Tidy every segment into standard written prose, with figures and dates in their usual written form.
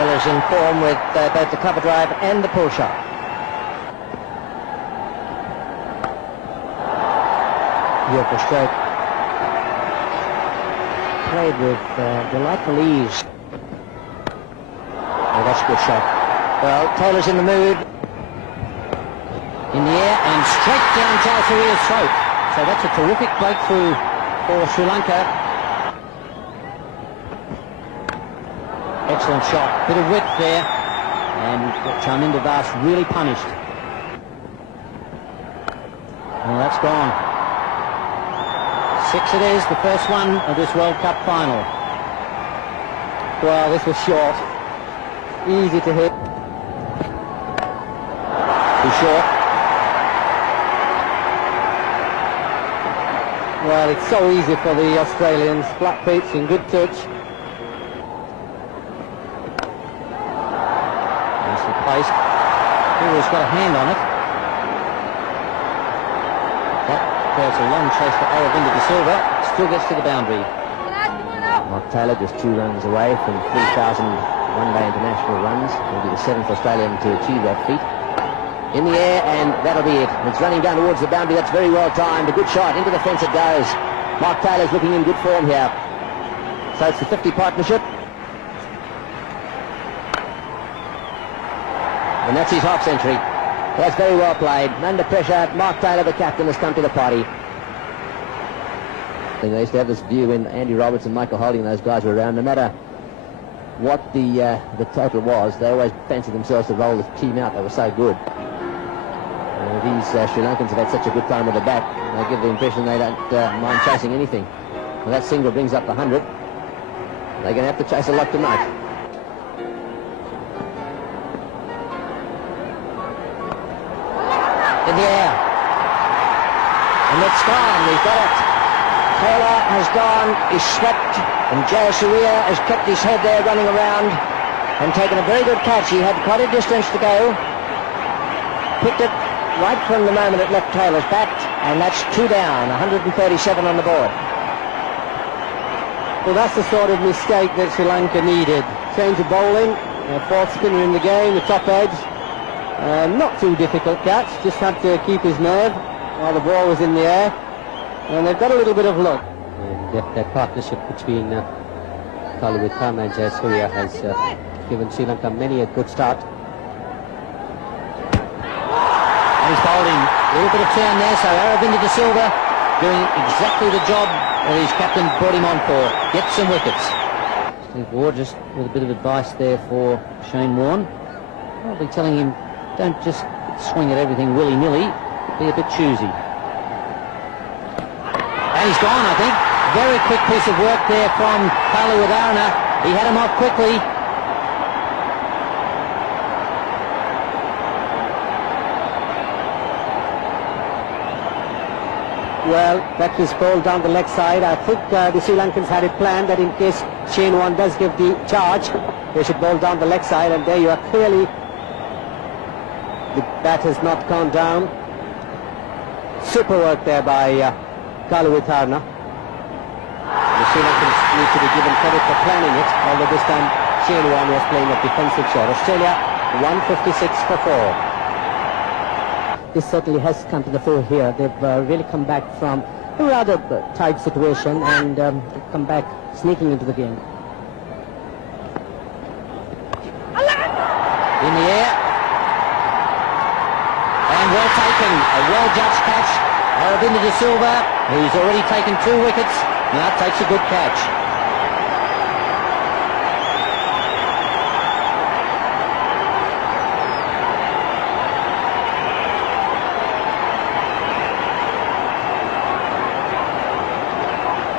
Taylor's in form with both the cover drive and the pull shot. Beautiful stroke. Played with delightful ease. Oh, that's a good shot. Well, Taylor's in the mood. In the air and straight down Jayasuriya's throat. So that's a terrific breakthrough for Sri Lanka. Excellent shot. Bit of width there. And Charminder Das really punished. Well, that's gone. 6 it is, the first one of this World Cup final. Well, this was short. Easy to hit. Too short. Well, it's so easy for the Australians. Flat pitch and good touch. Nicely placed. He's got a hand on it. There's a long chase for Aravinda De Silva. Still gets to the boundary. Mark Taylor just 2 runs away from 3,000 one-day international runs. He'll be the 7th Australian to achieve that feat. In the air, and that'll be it. It's running down towards the boundary. That's very well timed. A good shot. Into the fence it goes. Mark Taylor's looking in good form here. So it's the 50 partnership. And that's his half century. That's very well played. Under pressure, Mark Taylor, the captain, has come to the party. They used to have this view when Andy Roberts and Michael Holding and those guys were around. No matter what the total was, they always fancied themselves to roll the team out. They were so good. These Sri Lankans have had such a good time with the bat. They give the impression they don't mind chasing anything. Well, that single brings up the 100. They're going to have to chase a lot tonight. In the air. And it's gone. We've got it. Taylor has gone. He's swept. And Jayasuriya has kept his head there running around and taken a very good catch. He had quite a distance to go. Picked it right from the moment it left Taylor's bat, and that's 2 down, 137 on the board. Well, that's the sort of mistake that Sri Lanka needed. Change of bowling, fourth spinner in the game, the top edge. Not too difficult catch, just had to keep his nerve while the ball was in the air, and they've got a little bit of luck. That partnership between Kaluwitharna and Jayasuriya has given Sri Lanka many a good start. He's bowling a little bit of turn there, so Aravinda De Silva doing exactly the job that his captain brought him on for. Get some wickets. Steve Ward just with a bit of advice there for Shane Warne. Probably telling him, don't just swing at everything willy-nilly, be a bit choosy. And he's gone, I think. Very quick piece of work there from Kaluwitharna. He had him off quickly. Well, that was bowled down the leg side. I think the Sri Lankans had it planned that in case Shane Warne does give the charge, they should bowl down the leg side, and there you are. Clearly the bat has not gone down. Super work there by Kaluwitharna. The Sri Lankans need to be given credit for planning it, although this time Shane Warne was playing a defensive shot. Australia 156 for 4. This certainly has come to the fore here. They've really come back from a rather tight situation and come back sneaking into the game. In the air. And well taken. A well-judged catch. Aravinda De Silva, who's already taken 2 wickets, now takes a good catch.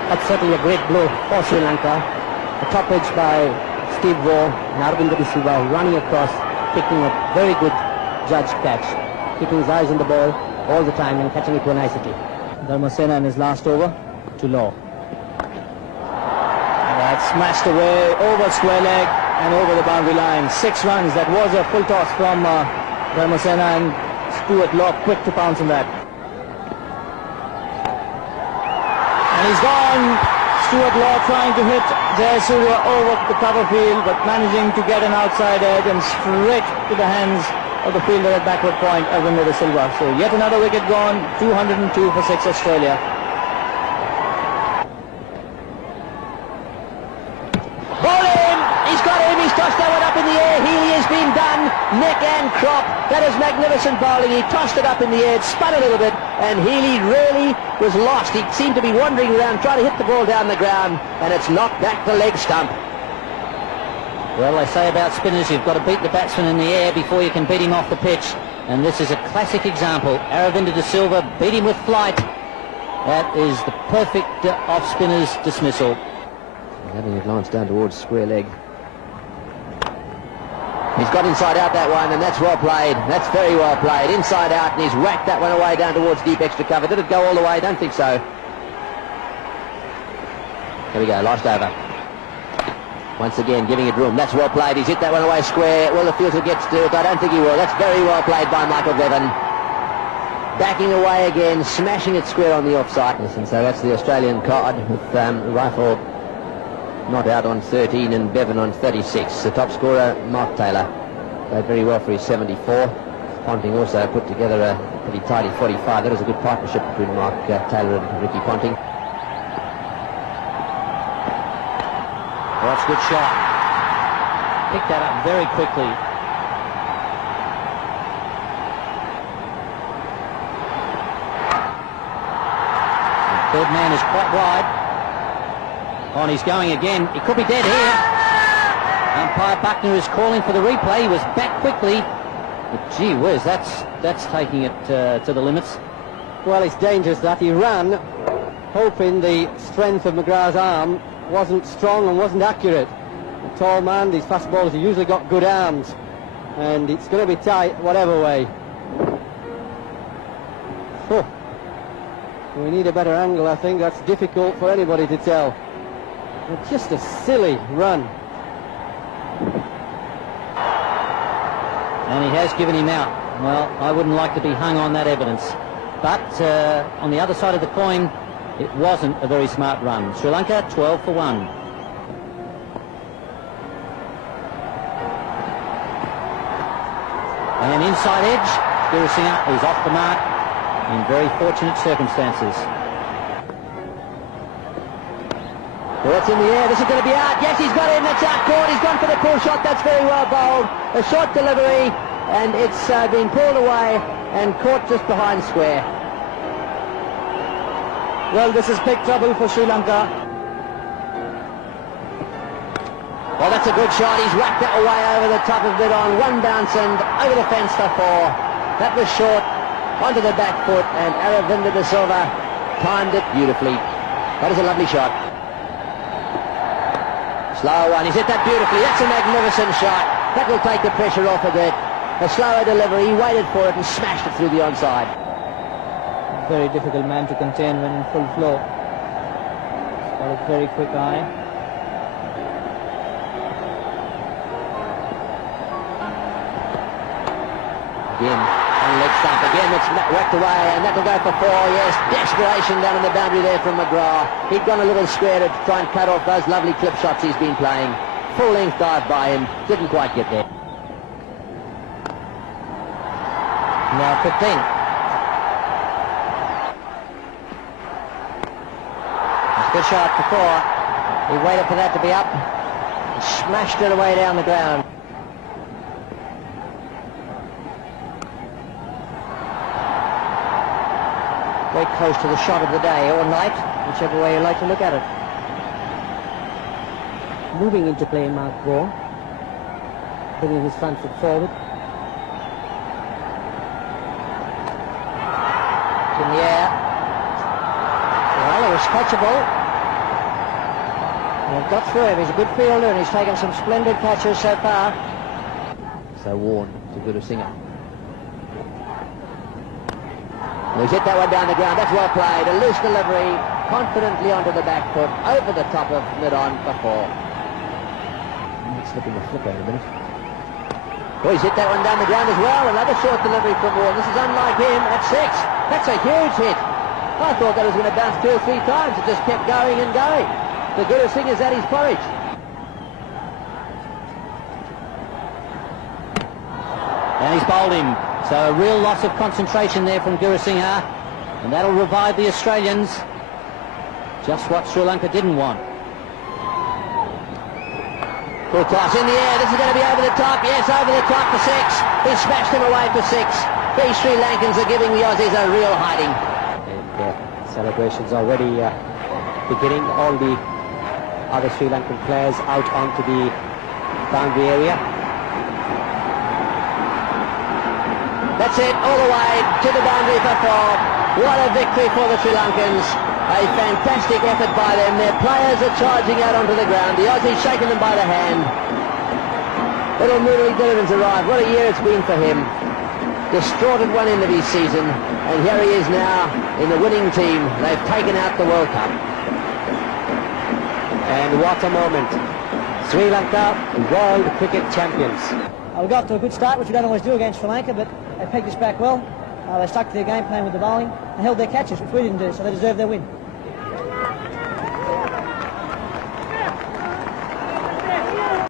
That's certainly a great blow for Sri Lanka. A top edge by Steve Waugh and Aravinda De Silva running across, picking a very good judged catch, keeping his eyes on the ball all the time and catching it to a nicety. Dharmasena in his last over to Law. That smashed away over square leg and over the boundary line. 6 runs. That was a full toss from Dharmasena, and Stuart Law quick to pounce on that. And he's gone Stuart Law trying to hit Jayasuriya over the cover field, but managing to get an outside edge and straight to the hands of the fielder at backward point, Aravinda de Silva. So yet another wicket gone, 202 for 6 Australia. Ball in! He's got him, he's tossed that one up in the air. Healy has been done, neck and crop. That is magnificent bowling. He tossed it up in the air, it spun a little bit, and Healy really was lost. He seemed to be wandering around trying to hit the ball down the ground, and it's knocked back the leg stump. Well, they say about spinners, you've got to beat the batsman in the air before you can beat him off the pitch. And this is a classic example. Aravinda de Silva beat him with flight. That is the perfect off-spinner's dismissal. Having a glance down towards square leg. He's got inside out that one, and that's well played. That's very well played. Inside out, and he's whacked that one away down towards deep extra cover. Did it go all the way? Don't think so. Here we go, last over. Once again, giving it room. That's well played. He's hit that one away square. Will the fielder get to it? I don't think he will. That's very well played by Michael Bevan. Backing away again, smashing it square on the offside. And so that's the Australian card with Rifle not out on 13 and Bevan on 36. The top scorer, Mark Taylor, played very well for his 74. Ponting also put together a pretty tidy 45. That was a good partnership between Mark Taylor and Ricky Ponting. Well, that's a good shot. Picked that up very quickly. The third man is quite wide. On, he's going again. He could be dead here. Umpire Buckner is calling for the replay. He was back quickly. But gee whiz, that's taking it to the limits. Well, it's dangerous that he ran, hoping the strength of McGrath's arm wasn't strong and wasn't accurate. A tall man, these fast bowlers have usually got good arms, and it's going to be tight whatever way. Oh. We need a better angle, I think. That's difficult for anybody to tell. But just a silly run. And he has given him out. Well, I wouldn't like to be hung on that evidence. But on the other side of the coin, it wasn't a very smart run. Sri Lanka 12 for 1. And inside edge, Veerasimha is off the mark in very fortunate circumstances. Well, it's in the air. This is going to be out. Yes, he's got him. That's out caught. He's gone for the pull shot. That's very well bowled. A short delivery, and it's been pulled away and caught just behind square. Well, this is big trouble for Sri Lanka. Well, that's a good shot. He's whacked that away over the top of mid-on. One bounce and over the fence for 4. That was short, onto the back foot, and Aravinda de Silva timed it beautifully. That is a lovely shot. Slower one. He's hit that beautifully. That's a magnificent shot. That will take the pressure off a bit. A slower delivery. He waited for it and smashed it through the onside. Very difficult man to contain when in full flow. He's got a very quick eye. Again, on leg stump. Again, it's whacked away, and that will go for 4. Yes, desperation down on the boundary there from McGrath. He'd gone a little square to try and cut off those lovely clip shots he's been playing. Full length dive by him. Didn't quite get there. Now 15. Good shot for 4. He waited for that to be up and smashed it away down the ground. Very close to the shot of the day or night, whichever way you like to look at it. Moving into play, Mark Waugh, bringing his front foot forward. It's in the air. Well, it was catchable. And it got through him. He's a good fielder and he's taken some splendid catches so far. So Warne to Veerasimha. He's hit that one down the ground. That's well played. A loose delivery, confidently onto the back foot, over the top of mid-on for 4. Might slip in the flipper in a minute. Oh, he's hit that one down the ground as well. Another short delivery from Warne. This is unlike him at 6. That's a huge hit. I thought that was going to bounce 2 or 3 times. It just kept going and going. The Guru Singh is at his porridge. And he's bowled him. So a real loss of concentration there from Guru Singh, and that'll revive the Australians. Just what Sri Lanka didn't want. Full toss in the air. This is going to be over the top. Yes, over the top for 6. He smashed him away for 6. These Sri Lankans are giving the Aussies a real hiding. And celebrations already beginning. All the other Sri Lankan players out onto the boundary area. That's it, all the way to the boundary for 4. What a victory for the Sri Lankans. A fantastic effort by them. Their players are charging out onto the ground. The Aussies shaking them by the hand. Little Murali Dhillon's arrived. What a year it's been for him. Distraught at one end of his season, and here he is now in the winning team. They've taken out the World Cup. And what a moment. Sri Lanka, world cricket champions. We got to a good start, which we don't always do against Sri Lanka, but they pegged us back well. They stuck to their game plan with the bowling and held their catches, which we didn't do, so they deserve their win.